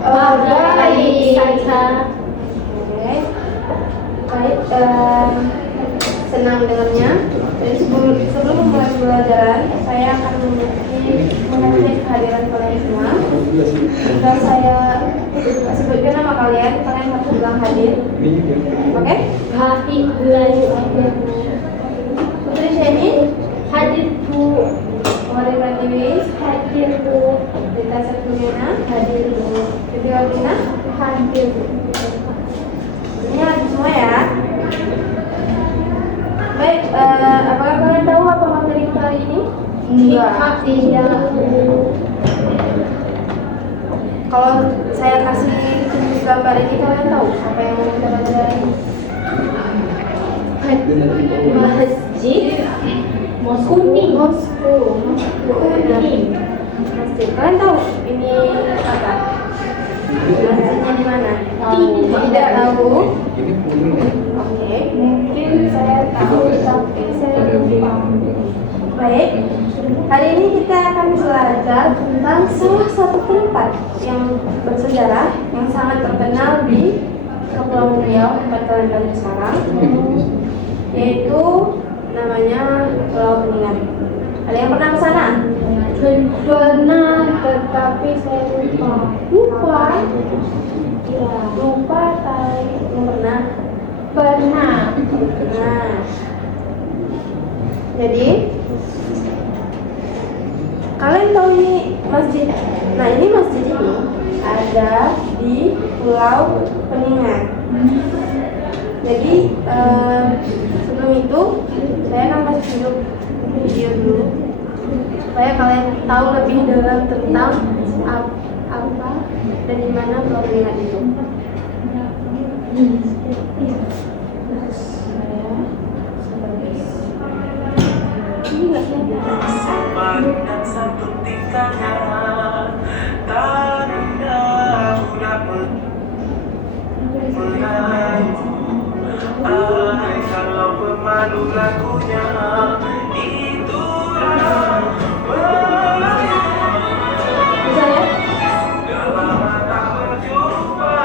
Baik saja. Oke. Baik, senang dengarnya. Dan sebelum memulai pembelajaran, saya akan mengecek kehadiran kalian semua. Jika saya sebutkan nama kalian harus bilang hadir. Oke? Hadir bulan Putri Sheni, hadir Bu. Mori Pratiwi, Hadir Bu. Rita Septuliana, Hadir Bu. Siti Wardina, Hadir Bu. ini lagi semua ya. Baik, apakah kalian tahu apa materi kali ini? Tidak. Kalau saya kasih tunjuk gambar ini, kalian tahu apa yang mau kita pelajari? Masjid. Kuning. Kuning. Masjid. Kalian tahu ini apa? Masjidnya di mana? Tidak tahu. Oke. Mungkin saya tahu tapi saya lupa. Baik. Hari ini kita akan belajar tentang salah satu tempat yang bersejarah yang sangat terkenal di Kepulauan Riau, tempat kalian tinggal sekarang, yaitu namanya Pulau Penyengat. Ada yang pernah ke sana? Pernah, tetapi saya lupa. Lupa. Ya, Lupa atau belum pernah? pernah. Nah, jadi kalian tahu ini masjid. Nah, ini masjid ini ada di Pulau Penyengat. Jadi sebelum itu saya akan kasih tunjuk video dulu supaya kalian tahu lebih dalam tentang apa dan di mana Pulau Penyengat itu. Ini nggak kelihatan. Satu tingkahnya tak dapat merayu. Kalau pemalu lagunya itulah Melayu. Bisa ya? Sudah lama tak berjumpa,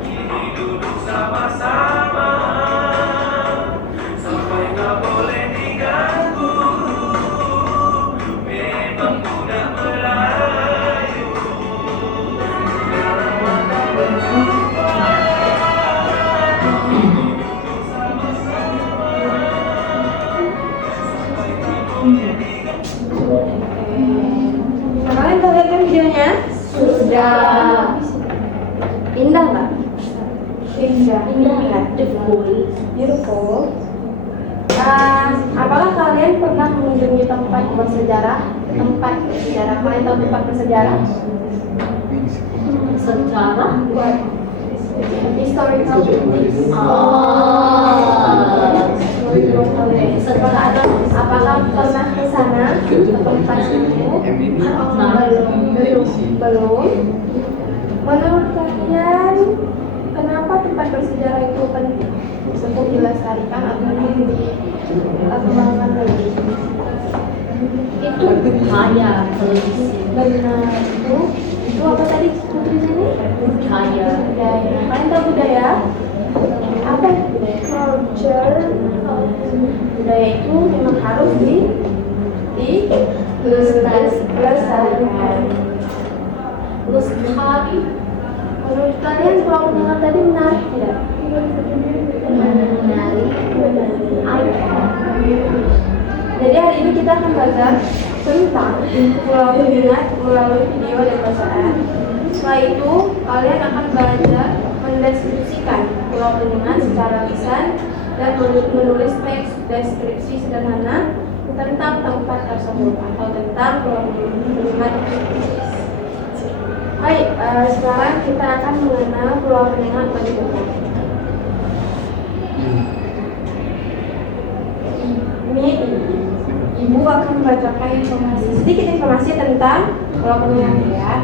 kini duduk sama-sama sampai tak boleh diganggu. Memang budak Melayu. Sudah lama tak berjumpa, duduk sama-sama sampai tak boleh diganggu. Nah, kalian udah lihat kan videonya? Sudah. Indah nggak? Indah. Indah. Beautiful. Apakah kalian pernah mengunjungi tempat bersejarah? Kalian tahu tempat bersejarah? Sejarah. Historical buildings. Apakah pernah ke sana ke tempat itu? Belum. Menurut kalian, kenapa tempat bersejarah itu penting untuk dilestarikan atau dikembangkan lagi? Itu budaya televisi. Benar, itu apa tadi Putri sini? Budaya. Budaya. Kalian tahu budaya? Apa itu budaya? Culture. Budaya itu memang harus dilestarikan. Lestari. Menurut kalian Pulau Penyengat tadi menarik tidak? Menarik. Jadi hari ini kita akan belajar tentang Pulau Penyengat melalui video dan bacaan. Setelah itu kalian akan belajar mendeskripsikan Pulau Penyengat secara lisan dan menulis teks deskripsi sederhana tentang tempat tersebut atau tentang Pulau Penyengat. Baik, sekarang kita akan mengenal Pulau Penyengat lebih dekat. Ini Ibu akan membacakan sedikit informasi tentang Pulau Penyengat ya.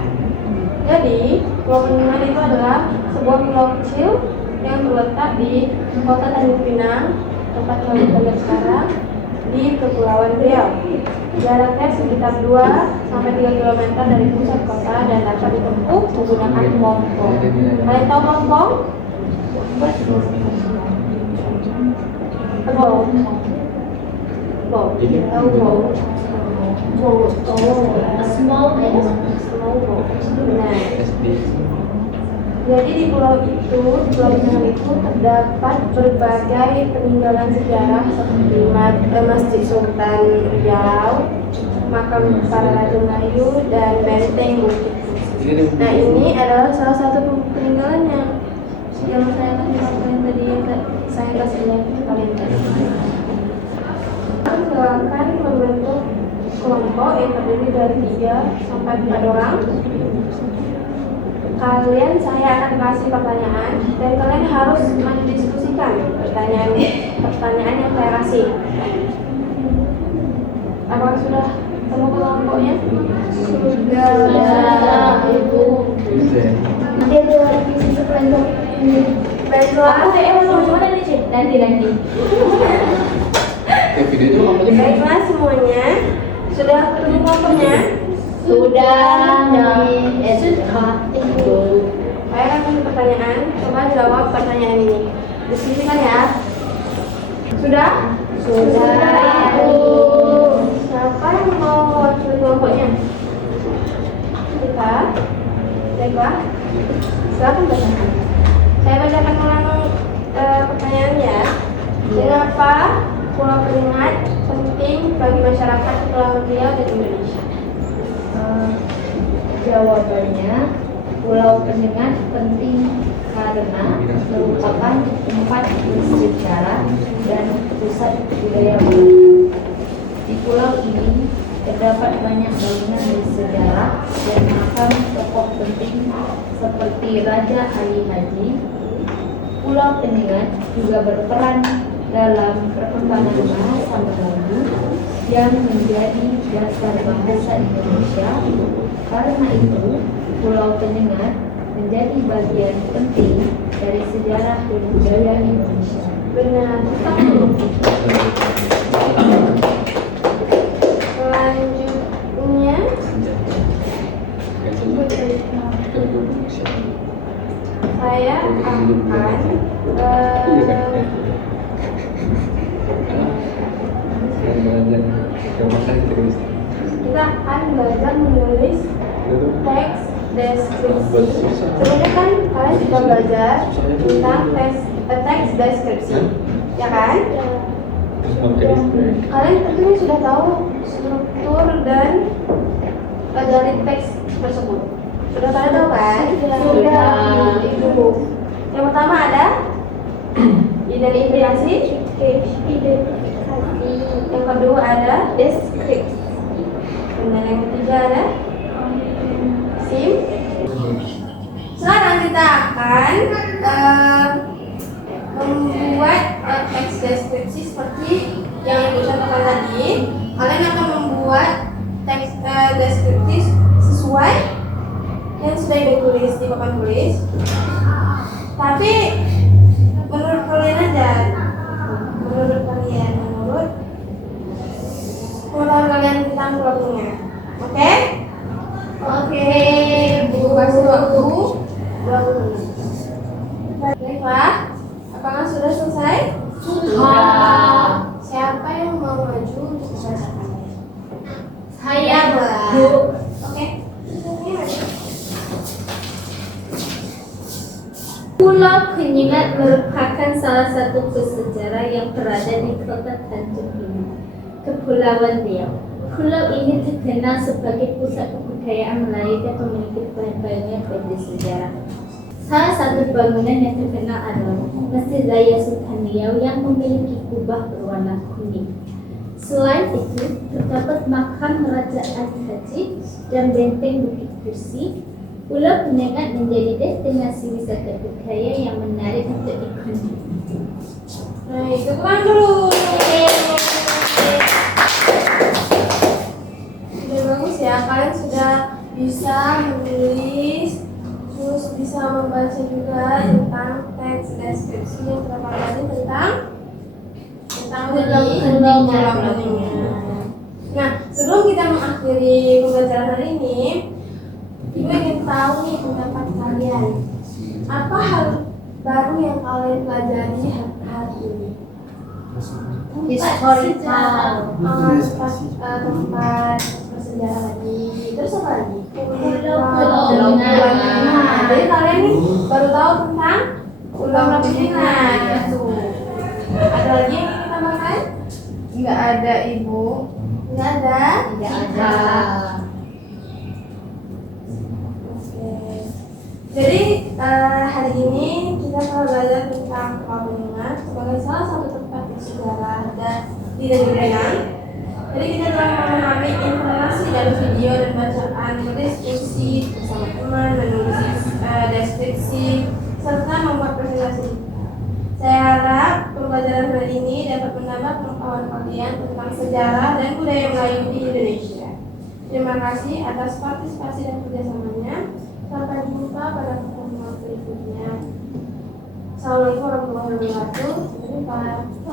Jadi, Pulau Penyengat itu adalah sebuah pulau kecil yang terletak di kota Tanjung Pinang, tempat kalian tinggal sekarang. di Kepulauan Riau. Jaraknya sekitar 2-3 km dari pusat kota dan dapat ditempuh menggunakan mompong. Kalian tahu mompong? Bow. Bow. Tahu bow? Bow. A small boat. Small bow. Nah, jadi di pulau Pinang itu terdapat berbagai peninggalan sejarah seperti Masjid Sultan Riau, makam para Raja Melayu, dan benteng Bukit Kursi. Nah, ini adalah salah satu peninggalannya yang saya kasih tahu kalian tadi, saya kasih lihat kalian tadi. Silakan membentuk kelompok yang terdiri dari 3-4 orang. Saya akan kasih pertanyaan dan kalian harus mendiskusikan pertanyaan yang saya kasih. Apakah sudah ketemu kelompoknya? Sudah, Ibu. Nanti ada lagi kelompok ini. Baiklah, Nanti. baiklah semuanya. Sudah ketemu kelompoknya? Sudah. Saya akan kasih pertanyaan. Coba jawab pertanyaan ini. Diskusikan ya. Sudah? Sudah, Ibu. Siapa yang mau mewakili kelompoknya? Kita? Baiklah. Silakan bertanya. Saya bacakan ulang pertanyaannya. Kenapa Pulau Penyengat penting bagi masyarakat Kepulauan Riau dan Indonesia? Jawabannya, Pulau Penyengat penting karena merupakan tempat bersejarah dan pusat budaya Melayu. Di pulau ini terdapat banyak bangunan bersejarah dan makam tokoh penting seperti Raja Ali Haji. Pulau Penyengat juga berperan dalam perkembangan bahasa Melayu yang menjadi dasar bahasa Indonesia. Karena itu, Pulau Penyengat menjadi bagian penting dari sejarah dan budaya Indonesia. Benar. Selanjutnya, saya akan kita akan belajar menulis teks deskripsi. Sebenarnya kan kalian sudah belajar tentang teks deskripsi, ya kan? Kalian tentunya sudah tahu struktur dan dari teks tersebut. Sudah kalian tahu kan? Sudah. Itu. Yang pertama ada identifikasi. Yang kedua ada deskripsi. Dan yang ketiga ada sim. Sekarang kita akan membuat teks deskripsi seperti yang ibu contohkan tadi. Kalian akan membuat teks deskripsi sesuai yang sudah ibu tulis di papan tulis. Tapi menurut kalian aja, menurut pengetahuan kalian tentang Pulau Penyengat. Oke? Oke, ibu kasih waktu 20 menit. Baiklah, apakah sudah selesai? Sudah. Siapa yang mau maju untuk membacakan? Saya, Bu. Bu. Oke. Pulau Penyengat merupakan salah satu pesejarah yang berada di kota Tanjung Pinang, Kepulauan Riau. Pulau ini terkenal sebagai pusat kebudayaan Melayu dan memiliki banyak bersejarah. Salah satu bangunan yang terkenal adalah Masjid Raya Sultan Riau yang memiliki kubah berwarna kuning. Selain itu, terdapat makam Raja Ali Haji dan benteng Bukit Kursi. Pulau Penyengat menjadi destinasi wisata budaya yang menarik untuk dikunjungi. Nah, itu kan dulu. Sudah bagus ya, kalian sudah bisa menulis, terus bisa membaca juga tentang teks deskripsi yang terdapat tadi tentang Pulau Penyengat. Nah, sebelum kita mengakhiri pembelajaran hari ini, Ibu ingin tahu nih pendapat kalian. Apa hal baru yang kalian pelajari hari ini? Historical. Tempat bersejarah lagi. Terus apa lagi? Pulau Penyengat. Jadi kalian nih baru tahu tentang Pulau Penyengat. Tuh. Ada lagi yang ingin ditambahkan? Nggak ada Ibu. Nggak ada? Tidak ada. Oke. Jadi hari ini kita akan belajar tentang Pulau Penyengat sebagai salah satu tempat bersejarah di negeri Penang. Jadi kita telah memahami informasi dari video dan bacaan, berdiskusi bersama teman, menulis deskripsi, serta membuat presentasi. Saya harap pembelajaran hari ini dapat menambah pengetahuan kalian tentang sejarah dan budaya Melayu di Indonesia. Terima kasih atas partisipasi dan kerjasamanya. Sampai jumpa pada pertemuan berikutnya. Assalamualaikum warahmatullahi wabarakatuh. Sampai jumpa.